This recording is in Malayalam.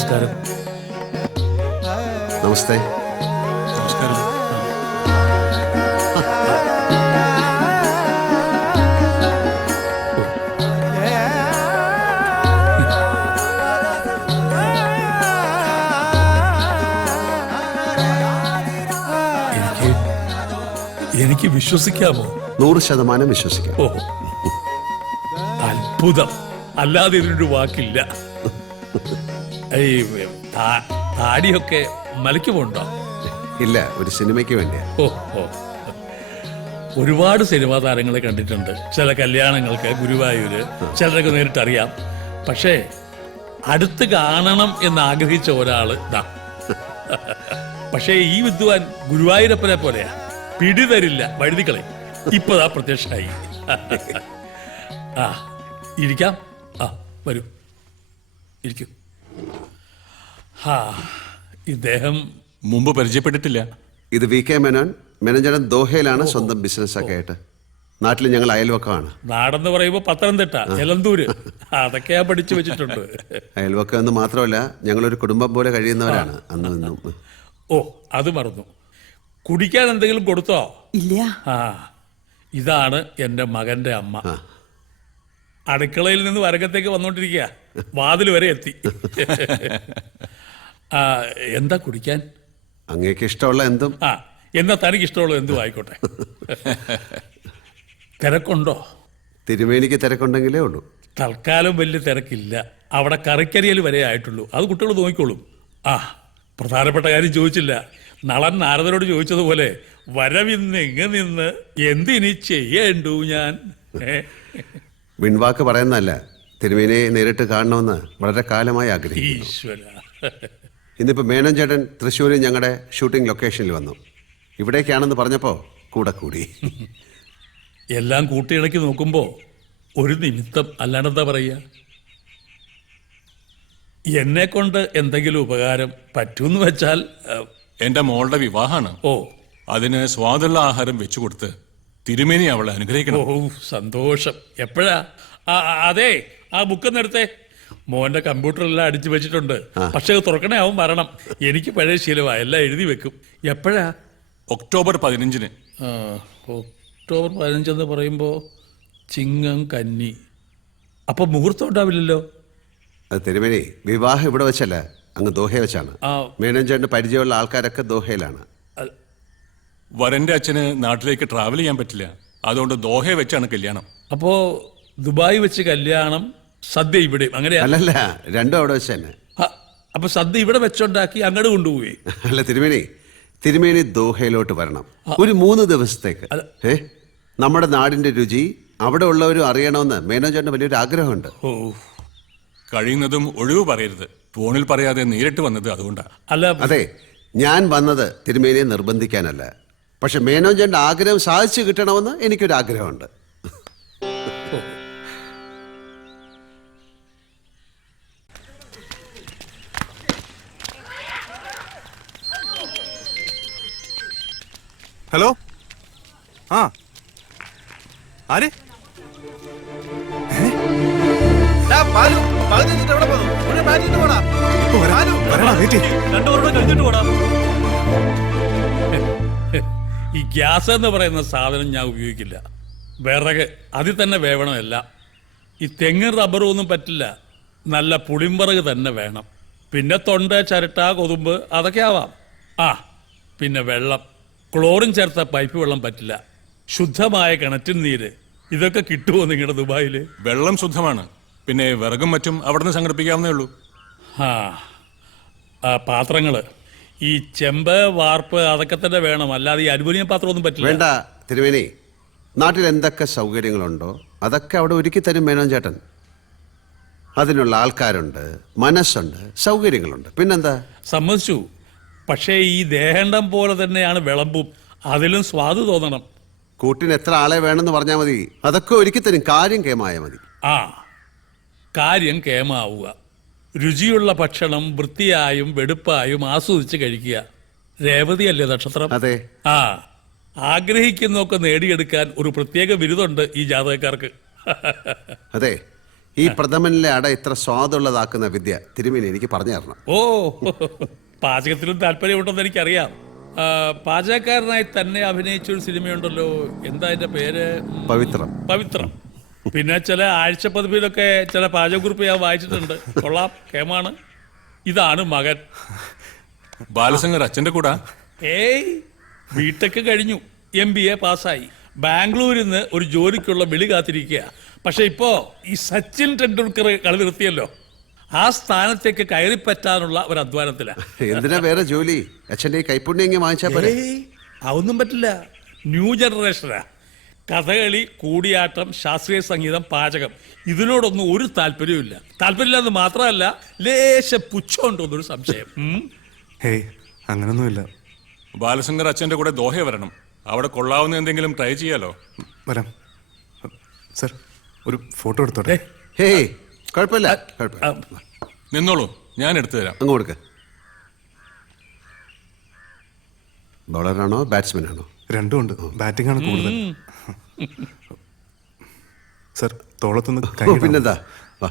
നമസ്കാരം. നമസ്തേ. നമസ്കാരം. എനിക്ക് എനിക്ക് വിശ്വസിക്കാമോ? നൂറ് ശതമാനം വിശ്വസിക്കാം. ഓ അത്ഭുതം. അല്ലാതെ ഇതിനൊരു വാക്കില്ല. ഈ താ- താടിയൊക്കെ മലയ്ക്കുമുണ്ടോ? ഇല്ല ഒരു സിനിമയ്ക്ക് വേണ്ടിയാ. ഓ ഓ. ഒരുപാട് സിനിമാ താരങ്ങളെ കണ്ടിട്ടുണ്ട്. ചില കല്യാണങ്ങൾക്ക് ഗുരുവായൂര് ചിലരൊക്കെ നേരിട്ട് അറിയാം പക്ഷേ അടുത്ത് കാണണം എന്ന് ആഗ്രഹിച്ച ഒരാൾ ദാ. പക്ഷേ ഈ വിദ്വാൻ ഗുരുവായൂരപ്പനെ പോലെയാ. പിടി തരില്ല വഴുതിക്കളെ ഇപ്പതാ പ്രത്യക്ഷമായി ആ ഇരിക്കാം. ആ വരൂ. ഇരിക്കൂ. ആ ഇദ്ദേഹം മുമ്പ് പരിചയപ്പെട്ടിട്ടില്ല. ഇത് വി കെ മേനോൻ. മെനഞ്ചടൻ ദോഹയിലാണ് സ്വന്തം ബിസിനസ് ഒക്കെ ആയിട്ട്. നാട്ടിൽ ഞങ്ങൾ അയൽവക്കമാണ്. നാടെന്ന് പറയുമ്പോ പത്തനംതിട്ട ചെലന്തൂര് അതൊക്കെ ഞാൻ പഠിച്ചു വെച്ചിട്ടുണ്ട്. അയൽവക്കം എന്ന് മാത്രമല്ല ഞങ്ങളൊരു കുടുംബം പോലെ കഴിയുന്നവരാണ് അന്ന് നിന്നും. ഓ അത് മറന്നു. കുടിക്കാൻ എന്തെങ്കിലും കൊടുത്തോ? ഇല്ല. ആ ഇതാണ് എന്റെ മകന്റെ അമ്മ. അടുക്കളയിൽ നിന്ന് വരകത്തേക്ക് വന്നോണ്ടിരിക്കുക വാതിൽ വരെ എത്തി. എന്താ കുടിക്കാൻ? അങ്ങേക്ക് ഇഷ്ടമുള്ള എന്തും? ആ എന്നാ തനിക്ക് ഇഷ്ടമുള്ള എന്തും ആയിക്കോട്ടെ. തിരക്കുണ്ടോ? തിരുമേനിക്ക് തിരക്കുണ്ടെങ്കിലേ ഉള്ളൂ. തൽക്കാലം വലിയ തിരക്കില്ല. അവിടെ കറിക്കരിയൽ വരെ ആയിട്ടുള്ളൂ. അത് കുട്ടികൾ നോക്കിക്കോളും. ആ പ്രധാനപ്പെട്ട കാര്യം ചോദിച്ചില്ല. നളൻ നാരദരോട് ചോദിച്ചതുപോലെ വരവിന്ന് ഇങ്ങ് നിന്ന് എന്തിനി ചെയ്യേണ്ടു ഞാൻ? വിൺവാക്ക് പറയുന്നതല്ല തിരുമേനിയെ നേരിട്ട് കാണണമെന്ന് വളരെ കാലമായി ആഗ്രഹിക്കുന്നു. ഈശ്വര. ഇന്നിപ്പോൾ മേനോൻ ചേട്ടൻ തൃശ്ശൂരിൽ ഞങ്ങളുടെ ഷൂട്ടിംഗ് ലൊക്കേഷനിൽ വന്നു. ഇവിടേക്കാണെന്ന് പറഞ്ഞപ്പോൾ കൂടെ കൂടി. എല്ലാം കൂട്ടിയിണക്കി നോക്കുമ്പോൾ ഒരു നിമിത്തം അല്ലാണ്ടെന്താ പറയുക എന്നെ കൊണ്ട് എന്തെങ്കിലും ഉപകാരം പറ്റൂന്ന് വെച്ചാൽ എന്റെ എന്റെ മോളുടെ വിവാഹമാണ്. ഓ. അതിന് സ്വാദുള്ള ആഹാരം വെച്ചു കൊടുത്ത് തിരുമേനി അവളെ അനുഗ്രഹിക്കണം. ഓ സന്തോഷം. എപ്പോഴാ? അതെ ആ ബുക്ക് എടുത്തേ മോന്റെ കമ്പ്യൂട്ടറെല്ലാം അടിച്ചു വെച്ചിട്ടുണ്ട്. പക്ഷെ അത് തുറക്കണേ അവൻ വരണം. എനിക്ക് പഴയ ശീലമാ എല്ലാം എഴുതി വെക്കും. എപ്പോഴാ? ഒക്ടോബർ പതിനഞ്ചിന്. ആ, ഒക്ടോബർ പതിനഞ്ചെന്ന് പറയുമ്പോൾ ചിങ്ങം കന്നി. അപ്പൊ മുഹൂർത്തം ഉണ്ടാവില്ലല്ലോ? അത് തിരുമേനി വിവാഹം ഇവിടെ വെച്ചല്ല അങ്ങ് ദോഹ വെച്ചാണ്. ആ. മേനോൻ ചേട്ടന് പരിചയമുള്ള ആൾക്കാരൊക്കെ ദോഹയിലാണ്. വരന്റെ അച്ഛന് നാട്ടിലേക്ക് ട്രാവൽ ചെയ്യാൻ പറ്റില്ല. അതുകൊണ്ട് ദോഹയെ വെച്ചാണ് കല്യാണം. അപ്പോ ദുബായ് വെച്ച് കല്യാണം സദ്യ ഇവിടെ അങ്ങനെ അല്ലല്ല രണ്ടും അവിടെ വെച്ച് തന്നെ. അപ്പൊ സദ്യ ഇവിടെ വെച്ചുണ്ടാക്കി അങ്ങോട്ട് കൊണ്ടുപോയി. അല്ല തിരുമേനി തിരുമേനി ദോഹയിലോട്ട് വരണം. ഒരു മൂന്ന് ദിവസത്തേക്ക്. ഏ? നമ്മുടെ നാടിന്റെ രുചി അവിടെ ഉള്ളവരും അറിയണമെന്ന് ചേട്ടന് വലിയൊരു ആഗ്രഹമുണ്ട്. ഓ. കഴിയുന്നതും ഒഴിവ് പറയരുത്. ഫോണിൽ പറയാതെ നേരിട്ട് വന്നത് അതുകൊണ്ടാണ് അല്ല. അതെ ഞാൻ വന്നത് തിരുമേനിയെ നിർബന്ധിക്കാനല്ല. പക്ഷെ മേനോജന്റെ ആഗ്രഹം സാധിച്ചു കിട്ടണമെന്ന് എനിക്കൊരു ആഗ്രഹമുണ്ട് ഹലോ? ആ. ആര്. ഈ ഗ്യാസ് എന്ന് പറയുന്ന സാധനം ഞാൻ ഉപയോഗിക്കില്ല. വിറക് അതിൽ തന്നെ വേവണമല്ല. ഈ തെങ്ങ് റബ്ബറും ഒന്നും പറ്റില്ല. നല്ല പുളിമ്പറക് തന്നെ വേണം. പിന്നെ തൊണ്ട ചരട്ട കൊതുമ്പ് അതൊക്കെ ആവാം. ആ പിന്നെ വെള്ളം. ക്ലോറിൻ ചേർത്ത പൈപ്പ് വെള്ളം പറ്റില്ല. ശുദ്ധമായ കിണറ്റിൻ നീര്. ഇതൊക്കെ കിട്ടുമോ നിങ്ങളുടെ ദുബായിൽ വെള്ളം ശുദ്ധമാണ്. പിന്നെ വിറകും മറ്റും അവിടെ നിന്ന് സംഘടിപ്പിക്കാവുന്നേ ഉള്ളൂ. ആ പാത്രങ്ങൾ. ഈ ചെമ്പ് വാർപ്പ് അതൊക്കെ തന്നെ വേണം. അല്ലാതെ ഈ അലുമിനിയം പാത്രമൊന്നും പറ്റില്ല. വേണ്ട തിരുമേനി. നാട്ടിൽ എന്തൊക്കെ സൗകര്യങ്ങളുണ്ടോ അതൊക്കെ അവിടെ ഒരുക്കി തരും മേനോൻ ചേട്ടൻ. അതിനുള്ള ആൾക്കാരുണ്ട് മനസ്സുണ്ട് സൗകര്യങ്ങളുണ്ട്. പിന്നെന്താ? സമ്മതിച്ചു. പക്ഷേ ഈ ദേഹണ്ടം പോലെ തന്നെയാണ് വിളമ്പും. അതിലും സ്വാദ് തോന്നണം. കൂട്ടിന് എത്ര ആളെ വേണമെന്ന് പറഞ്ഞാൽ മതി. അതൊക്കെ ഒരുക്കി തരും. കാര്യം കേമായ മതി. ആ കാര്യം കേമാവുക. രുചിയുള്ള ഭക്ഷണം വൃത്തിയായും വെടുപ്പായും ആസ്വദിച്ച് കഴിക്കുക. രേവതിയല്ലേ നക്ഷത്രം? അതെ. ആ ആഗ്രഹിക്കുന്നതൊക്കെ നേടിയെടുക്കാൻ ഒരു പ്രത്യേക ബിരുദമുണ്ട് ഈ ജാതകക്കാർക്ക്. അതെ. ഈ പ്രഥമനിലെ അട ഇത്ര സ്വാദുള്ളതാക്കുന്ന വിദ്യ തിരുമേനി എനിക്ക് പറഞ്ഞു തരണം. ഓ. പാചകത്തിലും താല്പര്യമുണ്ടെന്ന് എനിക്കറിയാം. പാചകക്കാരനായി തന്നെ അഭിനയിച്ച ഒരു സിനിമയുണ്ടല്ലോ. എന്താ അതിന്റെ പേര്? പവിത്രം. പവിത്രം. പിന്നെ ചില ആഴ്ച പതിപ്പിലൊക്കെ ചില പാചകക്കുറിപ്പ് ഞാൻ വായിച്ചിട്ടുണ്ട്. കൊള്ളാം കേമാണ്. ഇതാണ് മകൻ. ബാലശങ്കർ അച്ഛന്റെ കൂടാ? ഏയ് ബിടെക് കഴിഞ്ഞു. എം ബി എ പാസ്സായി. ബാംഗ്ലൂരിൽ നിന്ന് ഒരു ജോലിക്കുള്ള വിളി കാത്തിരിക്കുക പക്ഷെ ഇപ്പോ ഈ സച്ചിൻ ടെണ്ടുൽക്കർ കളി നിർത്തിയല്ലോ. ആ സ്ഥാനത്തേക്ക് കയറിപ്പറ്റാനുള്ള ഒരു അധ്വാനത്തിലാണ് എന്തിനാ വേറെ ജോലി? അച്ഛന്റെ ഈ കൈപ്പുണ്യെങ്കിൽ വാങ്ങിച്ചാൽ അതൊന്നും പറ്റില്ല. ന്യൂ ജനറേഷനാ. കഥകളി കൂടിയാട്ടം ശാസ്ത്രീയ സംഗീതം പാചകം. ഇതിനോടൊന്നും ഒരു താല്പര്യവുമില്ല. താല്പര്യമില്ലെന്ന് മാത്രമല്ല ലേശ പുച്ഛമുണ്ടോന്നൊരു സംശയം. ഹേയ് അങ്ങനൊന്നുമില്ല. ബാലശങ്കർ അച്ഛന്റെ കൂടെ ദോഹ വരണം. അവിടെ കൊള്ളാവുന്ന എന്തെങ്കിലും ട്രൈ ചെയ്യാലോ? വരാം. സർ ഒരു ഫോട്ടോ എടുത്തോട്ടെ? ഹേ ഹേയ് കുഴപ്പമില്ല. നിന്നോളൂ. ഞാൻ എടുത്തു തരാം. അങ്ങ് കൊടുക്ക. ബോളറാണോ ബാറ്റ്സ്മാൻ ആണോ രണ്ടും ഉണ്ട് ബാറ്റിംഗ് ആണ് കൂടുതൽ സർ തോളത്തുനിന്ന് കൈ പിന്നെന്താ? വാ.